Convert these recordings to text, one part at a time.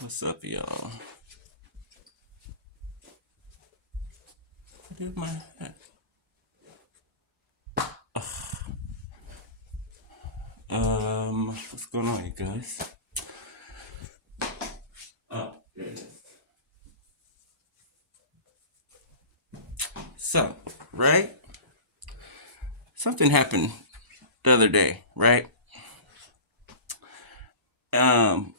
What's up, y'all? Did my what's going on, you guys? Oh, there it is. So, right? Something happened the other day, right? Um,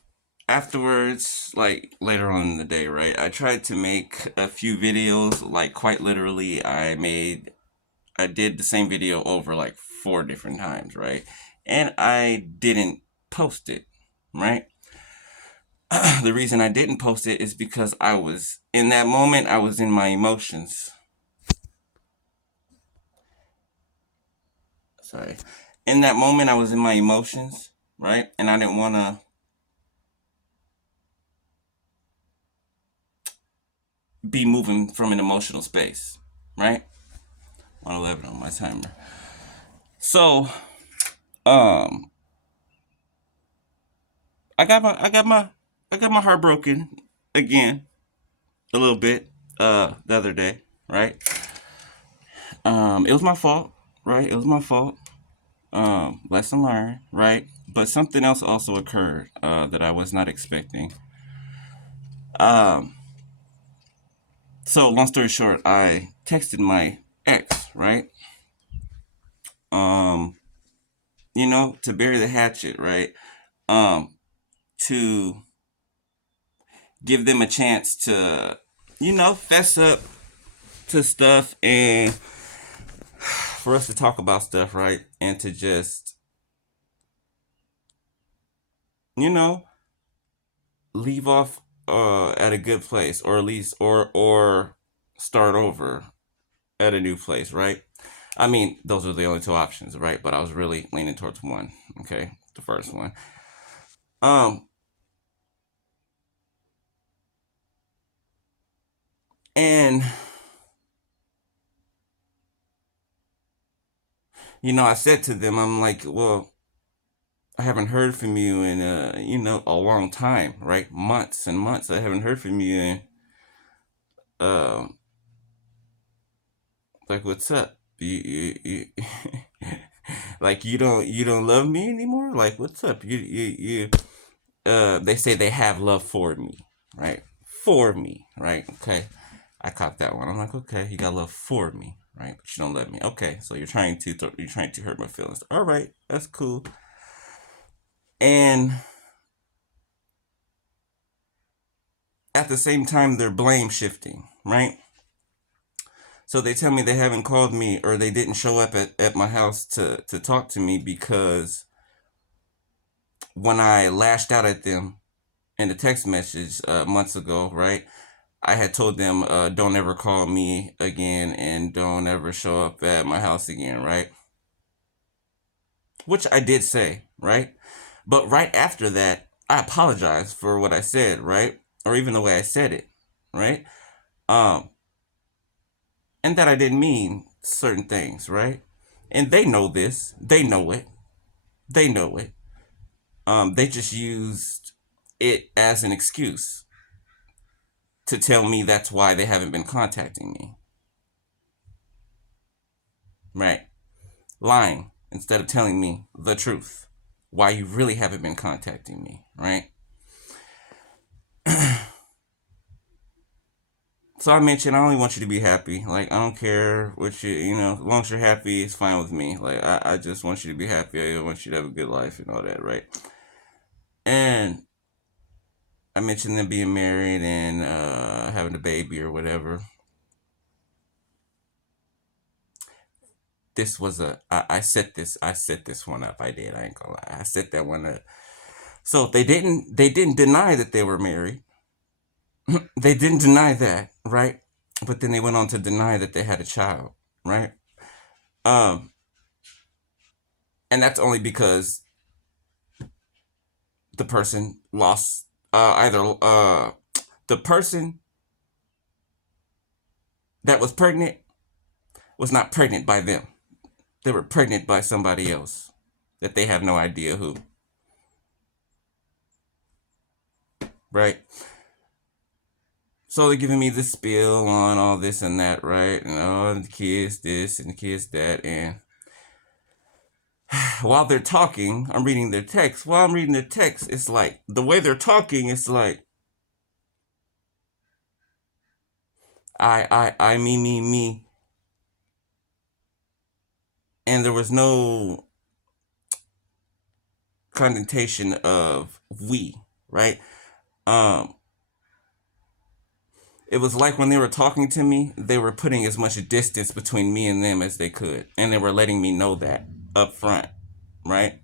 Afterwards, like later on in the day, right? I tried to make a few videos, like quite literally, I did the same video over like 4 different times, right? And I didn't post it, right? The reason I didn't post it is because I was in that moment, I was in my emotions. Sorry. In that moment, I was in my emotions, right? And I didn't want to be moving from an emotional space, right? 111 on my timer. So, um, I got my, I got my, I got my heart broken again a little bit the other day, right? It was my fault, right? It was my fault. Lesson learned, right? But something else also occurred that I was not expecting. Um, so long story short, I texted my ex, right? Um, to bury the hatchet, right? Um, to give them a chance to, fess up to stuff and for us to talk about stuff, right? And to just, you know, leave off at a good place, or at least or start over at a new place, right? I mean, those are the only two options, right? But I was really leaning towards one. Okay, the first one. Um, and I said to them, I'm like, well, I haven't heard from you in a long time, right? Months and months. I haven't heard from you, and um, like, what's up? Like you don't love me anymore? Like, what's up? They say they have love for me, right? For me, right? Okay. I caught that one. I'm like, okay, you got love for me, right? But you don't love me. Okay, so you're trying to hurt my feelings. All right, that's cool. And at the same time, they're blame shifting, right? So they tell me they haven't called me, or they didn't show up at my house to talk to me because when I lashed out at them in the text message months ago, right? I had told them, don't ever call me again and don't ever show up at my house again, right? Which I did say, right? But right after that, I apologized for what I said, right? Or even the way I said it, right? Um, and that I didn't mean certain things, right? And they know this. They know it. They know it. They just used it as an excuse to tell me that's why they haven't been contacting me, right? Lying instead of telling me the truth, why you really haven't been contacting me, right? So I mentioned I only want you to be happy. Like, I don't care what as long as you're happy, it's fine with me. Like, I just want you to be happy. I want you to have a good life and all that, right? And I mentioned them being married and having a baby or whatever. This was I set this one up. I did. I ain't gonna lie. I set that one up. So they didn't deny that they were married. They didn't deny that, right? But then they went on to deny that they had a child, right? Um, and that's only because the person lost either the person that was pregnant was not pregnant by them. They were pregnant by somebody else. that they have no idea who. Right? So they're giving me the spiel on all this and that, right? And oh, the kids this and the kids that. And while they're talking, I'm reading their text. While I'm reading their text, it's like the way they're talking, it's like me. And there was no connotation of we, right? Um, it was like when they were talking to me, they were putting as much distance between me and them as they could. And they were letting me know that up front, right?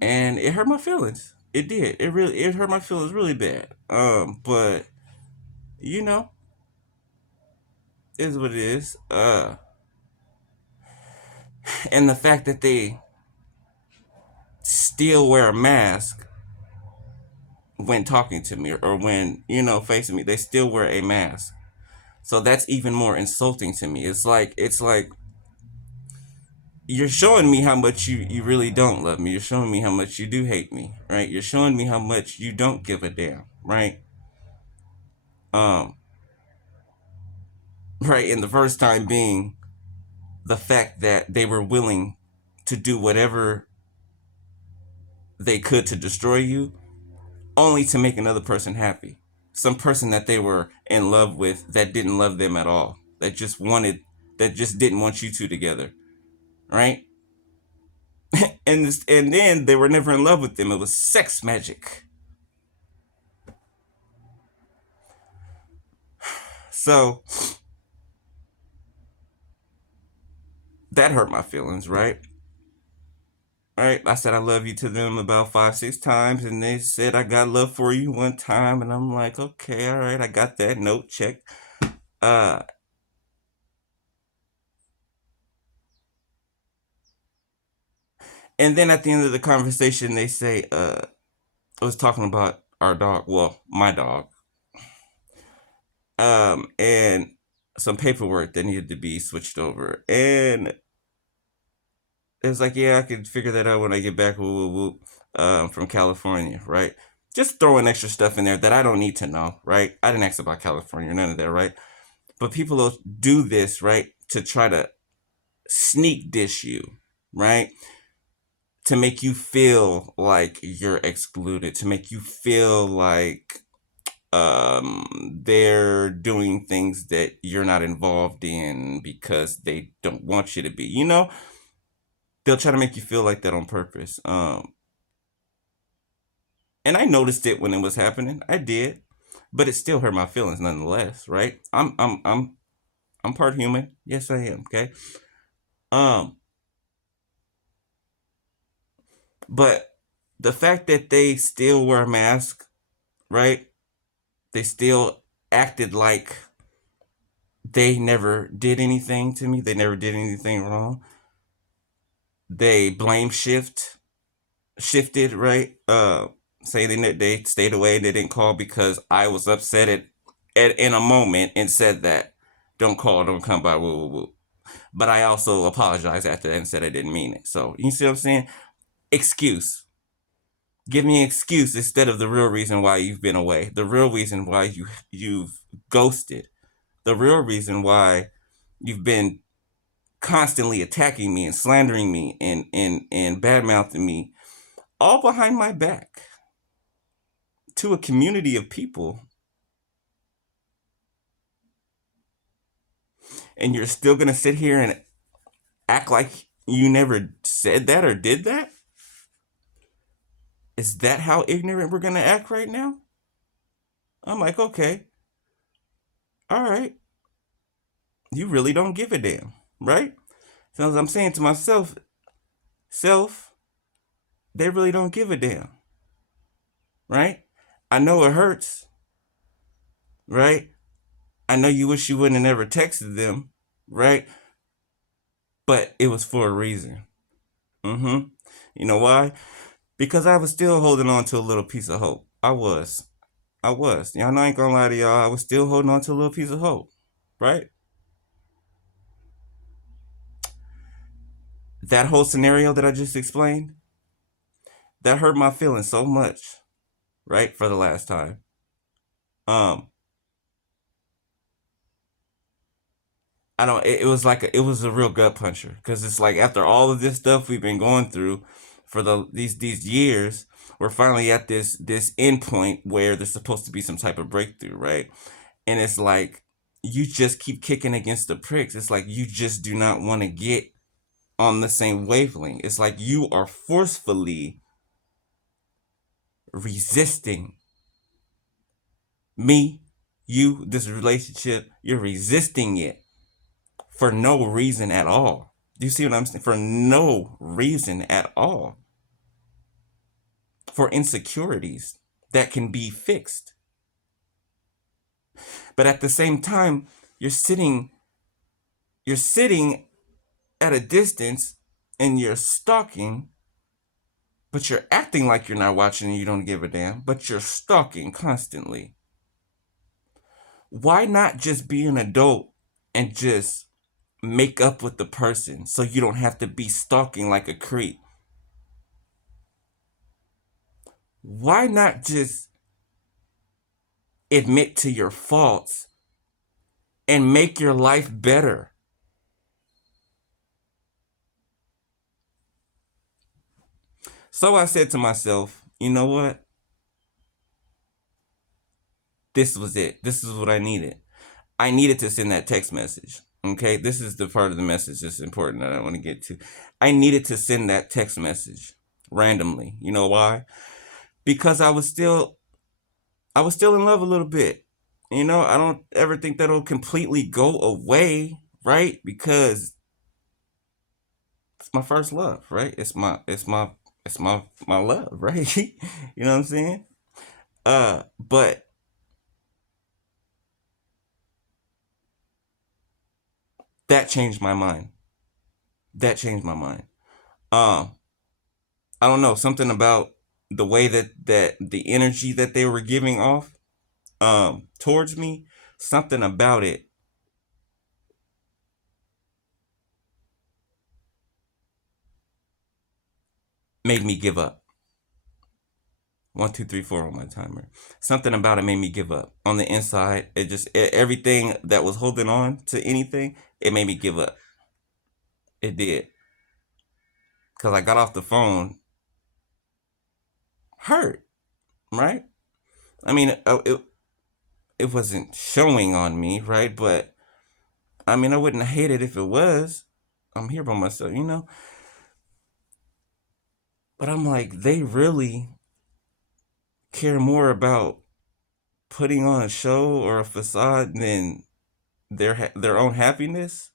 And it hurt my feelings. It did. It hurt my feelings really bad. But you know, is what it is. And the fact that they still wear a mask when talking to me or when, facing me, they still wear a mask. So that's even more insulting to me. It's like you're showing me how much you really don't love me. You're showing me how much you do hate me, right? You're showing me how much you don't give a damn, right? Um, right, and the first time being the fact that they were willing to do whatever they could to destroy you, only to make another person happy. Some person that they were in love with that didn't love them at all. That just didn't want you two together, right? And then they were never in love with them. It was sex magic. So that hurt my feelings, right? Right? I said I love you to them about 5, 6 times, and they said I got love for you one time, and I'm like, okay, all right, I got that note check. Uh, and then at the end of the conversation, they say, I was talking about our dog, well, my dog, and some paperwork that needed to be switched over, and it was like, yeah, I could figure that out when I get back, from California, right? Just throwing extra stuff in there that I don't need to know, right? I didn't ask about California, none of that, right? But people will do this, right, to try to sneak dish you, right? To make you feel like you're excluded, to make you feel like they're doing things that you're not involved in because they don't want you to be. They'll try to make you feel like that on purpose. And I noticed it when it was happening. I did, but it still hurt my feelings nonetheless, right? I'm part human. Yes, I am. Okay. Um, but the fact that they still wear a mask, right? They still acted like they never did anything to me. They never did anything wrong. They shifted, right? Saying that they stayed away, they didn't call because I was upset in a moment and said that don't call, don't come by, woo woo woo. But I also apologized after that and said I didn't mean it. So you see what I'm saying? Excuse. Give me an excuse instead of the real reason why you've been away. The real reason why you've ghosted. The real reason why you've been constantly attacking me and slandering me and bad mouthing me all behind my back to a community of people, and you're still gonna sit here and act like you never said that or did that? Is that how ignorant we're gonna act right now? I'm like, okay, all right, you really don't give a damn, right? So as I'm saying to myself, self, they really don't give a damn, right? I know it hurts, right? I know you wish you wouldn't have never texted them, right? But it was for a reason. Mm-hmm. You know why? Because I was still holding on to a little piece of hope. I was. I was. Y'all know I ain't gonna lie to y'all. I was still holding on to a little piece of hope. Right? that whole scenario that I just explained, that hurt my feelings so much, right? For the last time. Um, I don't. It was like it was a real gut puncher because it's like after all of this stuff we've been going through for these years, we're finally at this end point where there's supposed to be some type of breakthrough, right? And it's like you just keep kicking against the pricks. It's like you just do not want to get on the same wavelength. It's like you are forcefully resisting me, you, this relationship. You're resisting it for no reason at all. Do you see what I'm saying? For no reason at all. For insecurities that can be fixed. But at the same time, you're sitting you're sitting at a distance and you're stalking, but you're acting like you're not watching and you don't give a damn, but you're stalking constantly. Why not just be an adult and just make up with the person so you don't have to be stalking like a creep? Why not just admit to your faults and make your life better? So I said to myself, you know what? This was it. This is what I needed. I needed to send that text message. Okay, this is the part of the message that's important that I want to get to. I needed to send that text message randomly. You know why? Because I was still in love a little bit. You know, I don't ever think that'll completely go away, right? Because it's my first love, right? It's my love, right? You know what I'm saying? But that changed my mind. That changed my mind. Um, I don't know, something about the way that the energy that they were giving off towards me, something about it made me give up. 1, 2, 3, 4 on my timer. Something about it made me give up. On the inside, everything that was holding on to anything, it made me give up. It did. Cause I got off the phone hurt, right? I mean, it wasn't showing on me, right? But I mean, I wouldn't hate it if it was. I'm here by myself, you know. But I'm like, they really care more about putting on a show or a facade than their own happiness.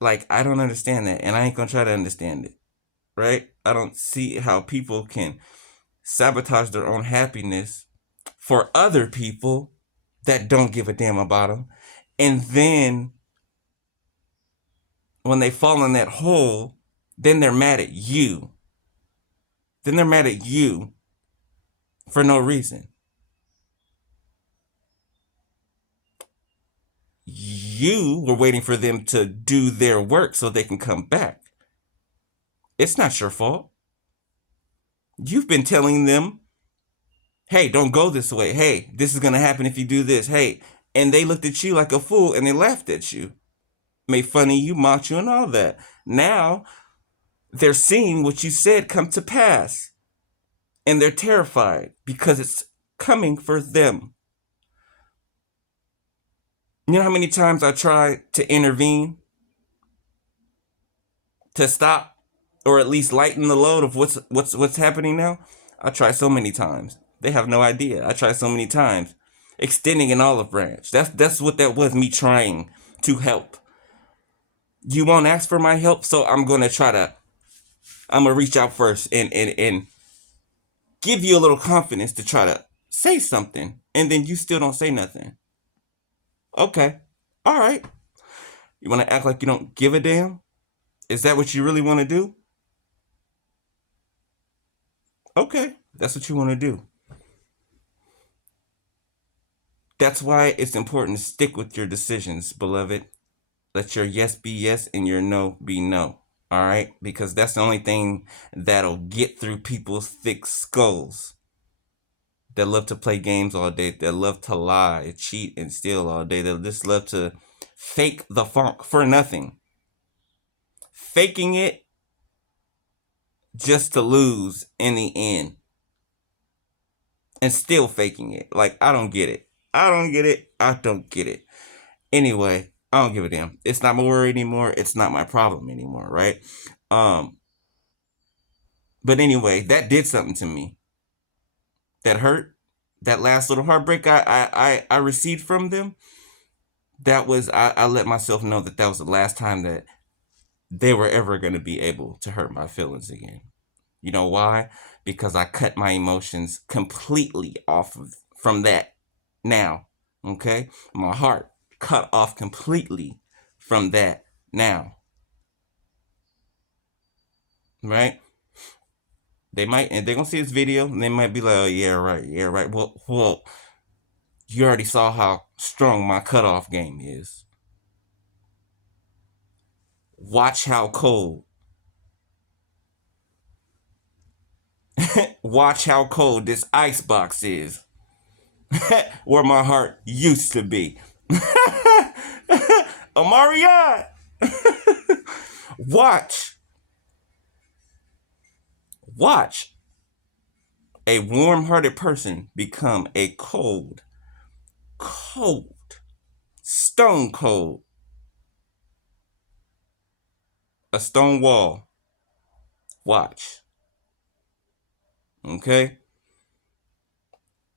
Like, I don't understand that, and I ain't gonna try to understand it, right? I don't see how people can sabotage their own happiness for other people that don't give a damn about them, and then when they fall in that hole, then they're mad at you. Then they're mad at you for no reason. You were waiting for them to do their work so they can come back. It's not your fault. You've been telling them, hey, don't go this way. Hey, this is going to happen if you do this. Hey. And they looked at you like a fool and they laughed at you, made fun of you, mocked you, and all that. Now they're seeing what you said come to pass and they're terrified because it's coming for them. You know how many times I tried to intervene, to stop, or at least lighten the load of what's happening now? I tried so many times. They have no idea. I tried so many times, extending an olive branch. That's what that was. Me trying to help. You won't ask for my help, so I'm gonna try to. I'm gonna reach out first and give you a little confidence to try to say something, and then you still don't say nothing. Okay, all right. You want to act like you don't give a damn? Is that what you really want to do? Okay, that's what you want to do. That's why it's important to stick with your decisions, beloved. Let your yes be yes and your no be no. All right? Because that's the only thing that'll get through people's thick skulls that love to play games all day, that love to lie, cheat, and steal all day, that just love to fake the funk for nothing. Faking it just to lose in the end. And still faking it. Like, I don't get it. I don't get it. I don't get it. Anyway, I don't give a damn. It's not my worry anymore. It's not my problem anymore, right? Um, but anyway, that did something to me. That hurt. That last little heartbreak I received from them. That was I let myself know that that was the last time that they were ever going to be able to hurt my feelings again. You know why? Because I cut my emotions completely off of from that now. Okay? My heart cut off completely from that now. Right? They might, and they're gonna see this video and they might be like, oh yeah, right, yeah, right. Well, you already saw how strong my cutoff game is. Watch how cold. Watch how cold this ice box is. Where my heart used to be. Omarion! Watch. Watch a warm-hearted person become a cold, stone cold, a stone wall. Watch. Okay?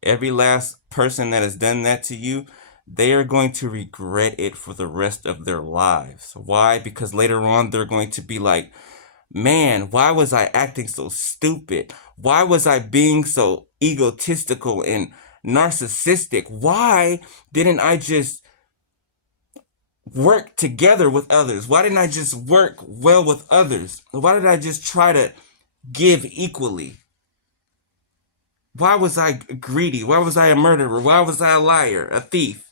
Every last person that has done that to you, they are going to regret it for the rest of their lives. Why? Because later on, they're going to be like, man, why was I acting so stupid? Why was I being so egotistical and narcissistic? Why didn't I just work together with others? Why didn't I just work well with others? Why did I just try to give equally? Why was I greedy? Why was I a murderer? Why was I a liar, a thief?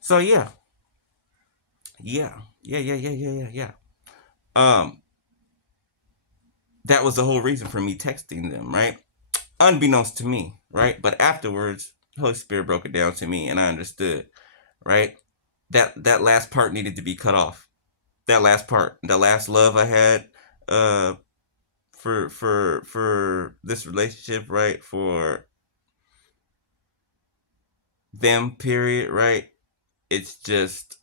So yeah. Yeah. That was the whole reason for me texting them, right? Unbeknownst to me, right? But afterwards, Holy Spirit broke it down to me and I understood, right? That last part needed to be cut off. That last part, the last love I had for this relationship, right? For them, period, right? It's just,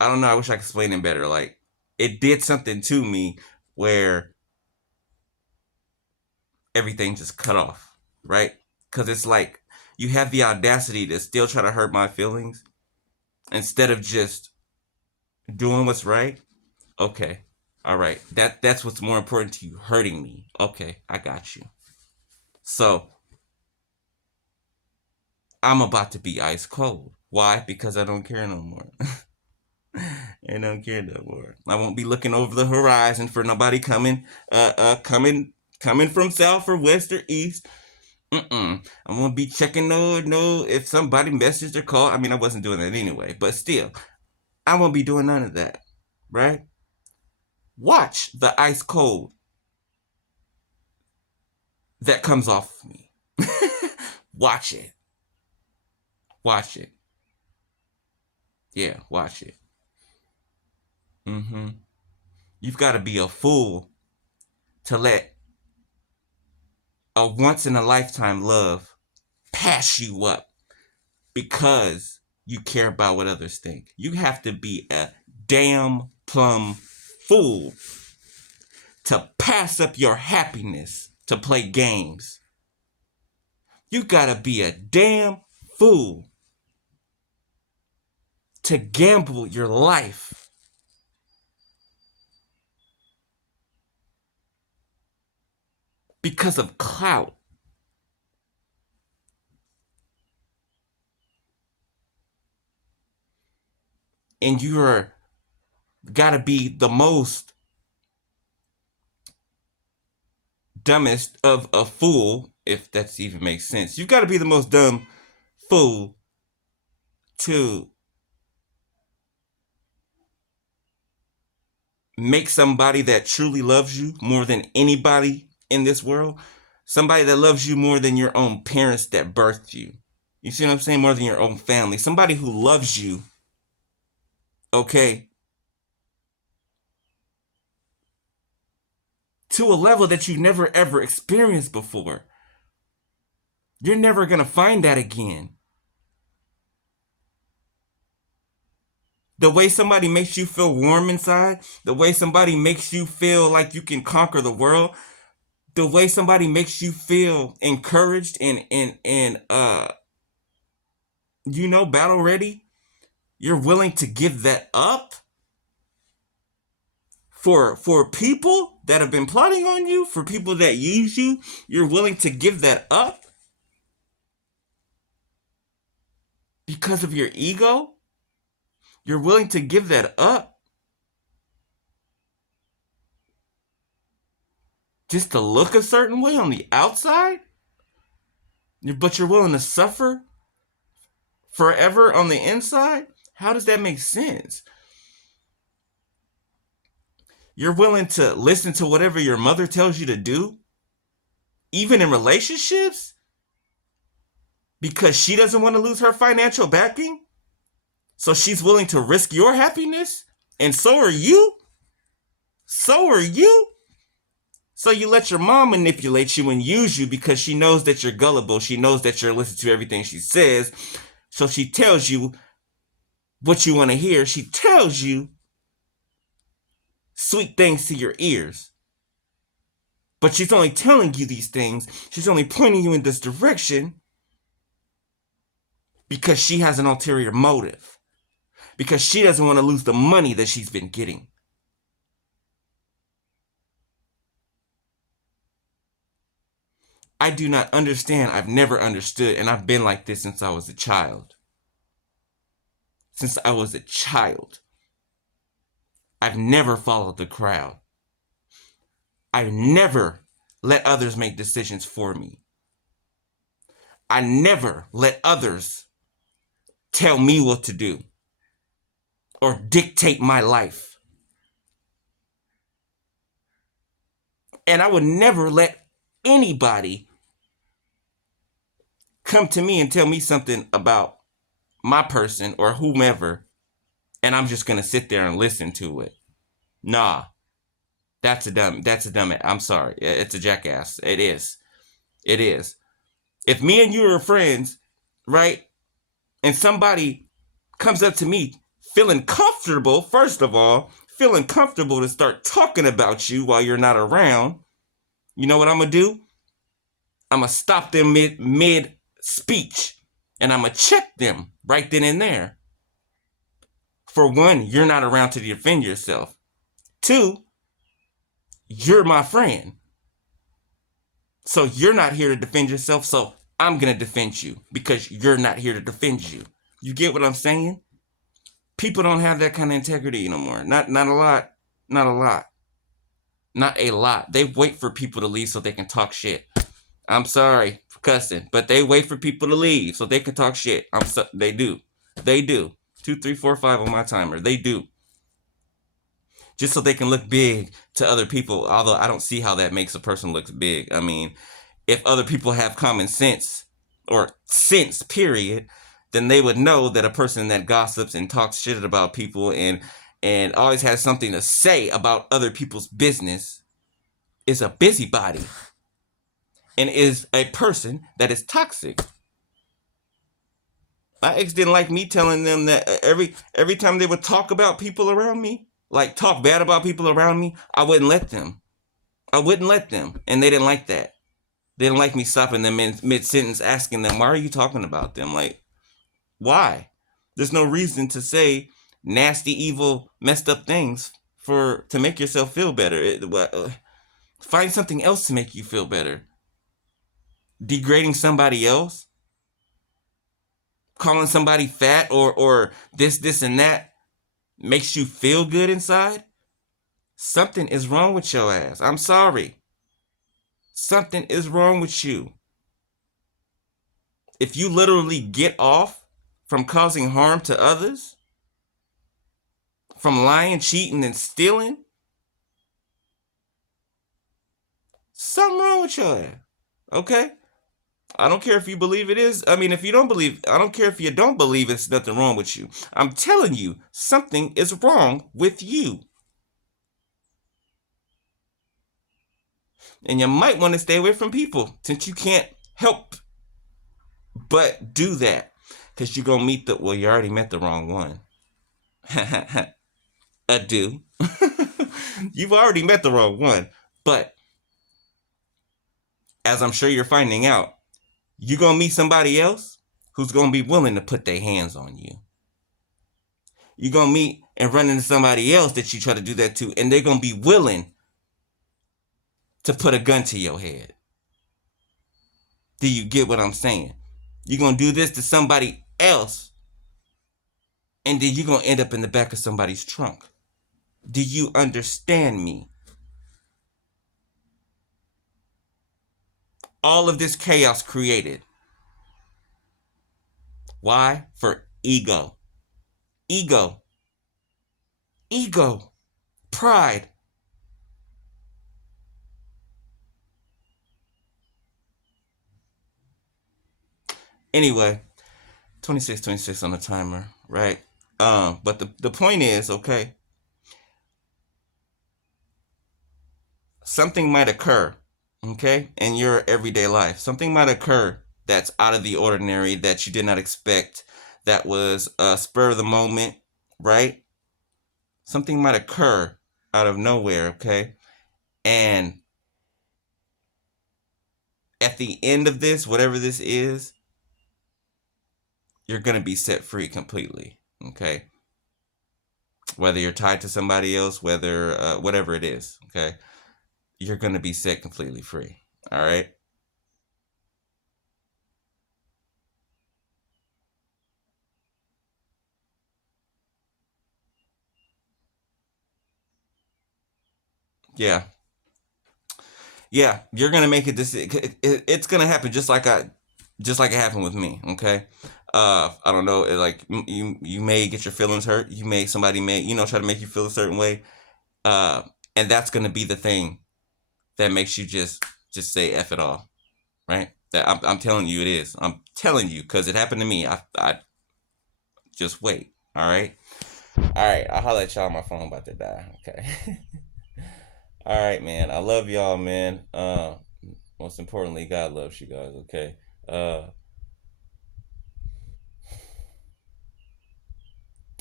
I don't know, I wish I could explain it better. Like, it did something to me where everything just cut off, right? Because it's like you have the audacity to still try to hurt my feelings instead of just doing what's right. Okay, all right, that's what's more important to you, hurting me. Okay, I got you. So I'm about to be ice cold. Why? Because I don't care no more. I don't care no more. I won't be looking over the horizon for nobody coming from south or west or east. I'm gonna be checking no if somebody messaged or called. I mean, I wasn't doing that anyway, but still, I won't be doing none of that, right? Watch the ice cold that comes off of me. Watch it. Watch it. Yeah, watch it. Mm-hmm. You've got to be a fool to let a once in a lifetime love pass you up because you care about what others think. You have to be a damn plumb fool to pass up your happiness to play games. You gotta be a damn fool to gamble your life because of clout. And you're gotta be the most dumbest of a fool, if that even makes sense. You've got to be the most dumb fool to make somebody that truly loves you more than anybody in this world, somebody that loves you more than your own parents that birthed you. You see what I'm saying? More than your own family. Somebody who loves you, okay, to a level that you never ever experienced before. You're never going to find that again. The way somebody makes you feel warm inside, the way somebody makes you feel like you can conquer the world, the way somebody makes you feel encouraged and battle ready, you're willing to give that up for people that have been plotting on you, for people that use you, you're willing to give that up because of your ego? You're willing to give that up just to look a certain way on the outside? But you're willing to suffer forever on the inside? How does that make sense? You're willing to listen to whatever your mother tells you to do, even in relationships, because she doesn't want to lose her financial backing? So she's willing to risk your happiness? And so are you? So are you? So you let your mom manipulate you and use you because she knows that you're gullible. She knows that you're listening to everything she says. So she tells you what you want to hear. She tells you sweet things to your ears. But she's only telling you these things. She's only pointing you in this direction because she has an ulterior motive. Because she doesn't want to lose the money that she's been getting. I do not understand. I've never understood, and I've been like this since I was a child. Since I was a child. I've never followed the crowd. I've never let others make decisions for me. I never let others tell me what to do or dictate my life. And I would never let anybody come to me and tell me something about my person or whomever, and I'm just gonna sit there and listen to it. Nah, that's a dumb. I'm sorry, it's a jackass. It is. If me and you are friends, right, and somebody comes up to me feeling comfortable, first of all, feeling comfortable to start talking about you while you're not around, you know what I'm gonna do? I'm gonna stop them mid speech, and I'm gonna check them right then and there. For one, you're not around to defend yourself. Two, you're my friend. So you're not here to defend yourself, so I'm gonna defend you because you're not here to defend you. You get what I'm saying? People don't have that kind of integrity no more. Not a lot. Not a lot. Not a lot. They wait for people to leave so they can talk shit. I'm sorry for cussing, but they wait for people to leave so they can talk shit. They do. 2, 3, 4, 5 on my timer. They do. Just so they can look big to other people. Although I don't see how that makes a person look big. I mean, if other people have common sense or sense, period, then they would know that a person that gossips and talks shit about people and always has something to say about other people's business is a busybody and is a person that is toxic. My ex didn't like me telling them that every time they would talk about people around me, like talk bad about people around me, I wouldn't let them. And they didn't like that. They didn't like me stopping them in mid-sentence asking them, why are you talking about them? Like, why? There's no reason to say nasty, evil, messed up things to make yourself feel better. Find something else to make you feel better. Degrading somebody else, calling somebody fat or this and that makes you feel good inside. Something is wrong with your ass. I'm sorry. Something is wrong with you. if you literally get off from causing harm to others, from lying, cheating, and stealing, something wrong with your ass. Okay? I don't care if you believe it is. I mean, if you don't believe, I don't care if you don't believe it's nothing wrong with you. I'm telling you, something is wrong with you. And you might want to stay away from people since you can't help but do that. Because you're going to meet well, you already met the wrong one. I do. You've already met the wrong one. But as I'm sure you're finding out, you're going to meet somebody else who's going to be willing to put their hands on you. You're going to meet and run into somebody else that you try to do that to, and they're going to be willing to put a gun to your head. Do you get what I'm saying? You're going to do this to somebody else, and then you're going to end up in the back of somebody's trunk. Do you understand me? All of this chaos created. Why? For ego. Ego. Ego. Pride. Anyway, 26 on the timer, right? But the point is, okay, something might occur, okay, in your everyday life. Something might occur that's out of the ordinary that you did not expect, that was a spur of the moment, right? Something might occur out of nowhere, okay? And at the end of this, whatever this is, you're going to be set free completely, okay? Whether you're tied to somebody else, whatever it is, okay? You're going to be set completely free, all right? Yeah. Yeah, you're gonna make it. It's gonna happen just like it happened with me. Okay, I don't know. Like you may get your feelings hurt. Somebody may try to make you feel a certain way. Uh, and that's gonna be the thing that makes you just say F it all, right? That I'm telling you it is. I'm telling you because it happened to me. I just wait. All right. All right. I'll holler at y'all. My phone about to die. Okay. All right, man. I love y'all, man. Most importantly, God loves you guys. Okay. Uh,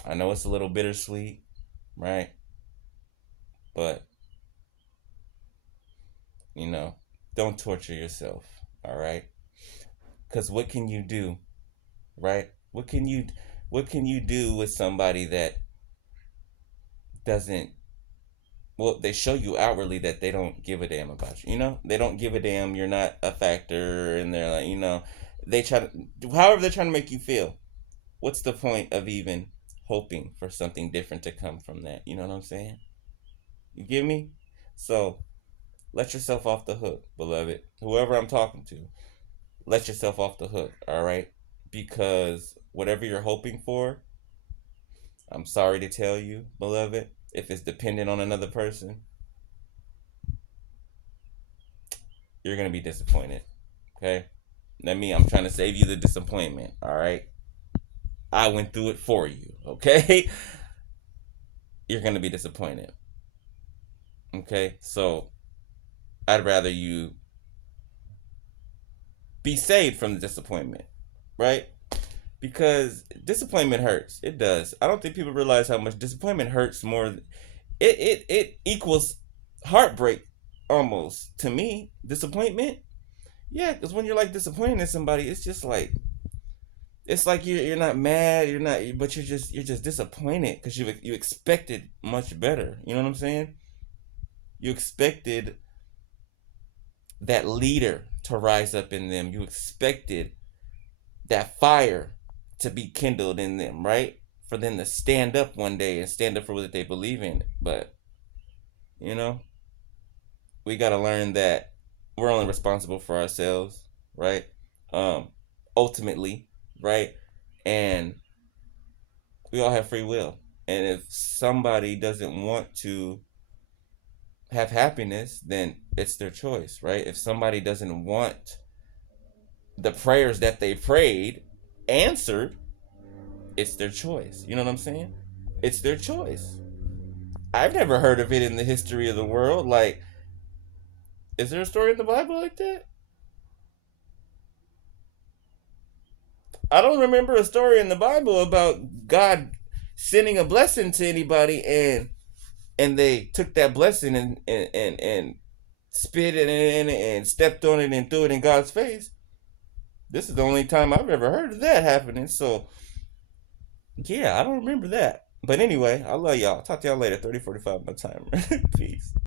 I know it's a little bittersweet, right? But you know, don't torture yourself. All right. Because what can you do, right? What can you do with somebody that doesn't? Well, they show you outwardly that they don't give a damn about you. They don't give a damn. You're not a factor, and they're like, they try to, however they're trying to make you feel. What's the point of even hoping for something different to come from that? You know what I'm saying? You get me? So let yourself off the hook, beloved. Whoever I'm talking to, let yourself off the hook, all right? Because whatever you're hoping for, I'm sorry to tell you, beloved, if it's dependent on another person, you're going to be disappointed, okay? I'm trying to save you the disappointment, all right? I went through it for you, okay? You're going to be disappointed, okay? So I'd rather you be saved from the disappointment, right? Because disappointment hurts. It does. I don't think people realize how much disappointment hurts more. It equals heartbreak almost to me. Disappointment, yeah, because when you're like disappointed in somebody, it's like you're not mad, but you're just disappointed because you expected much better. You know what I'm saying? You expected that leader to rise up in them. You expected that fire to be kindled in them, right? For them to stand up one day and stand up for what they believe in. But, you know, we got to learn that we're only responsible for ourselves, right? Um, ultimately, right? And we all have free will. And if somebody doesn't want to have happiness, then it's their choice, right? If somebody doesn't want the prayers that they prayed answered, it's their choice. You know what I'm saying? It's their choice. I've never heard of it in the history of the world. Like, is there a story in the Bible like that? I don't remember a story in the Bible about God sending a blessing to anybody and they took that blessing and spit it in and stepped on it and threw it in God's face. This is the only time I've ever heard of that happening. So, yeah, I don't remember that. But anyway, I love y'all. Talk to y'all later. 30:45 my timer. Peace.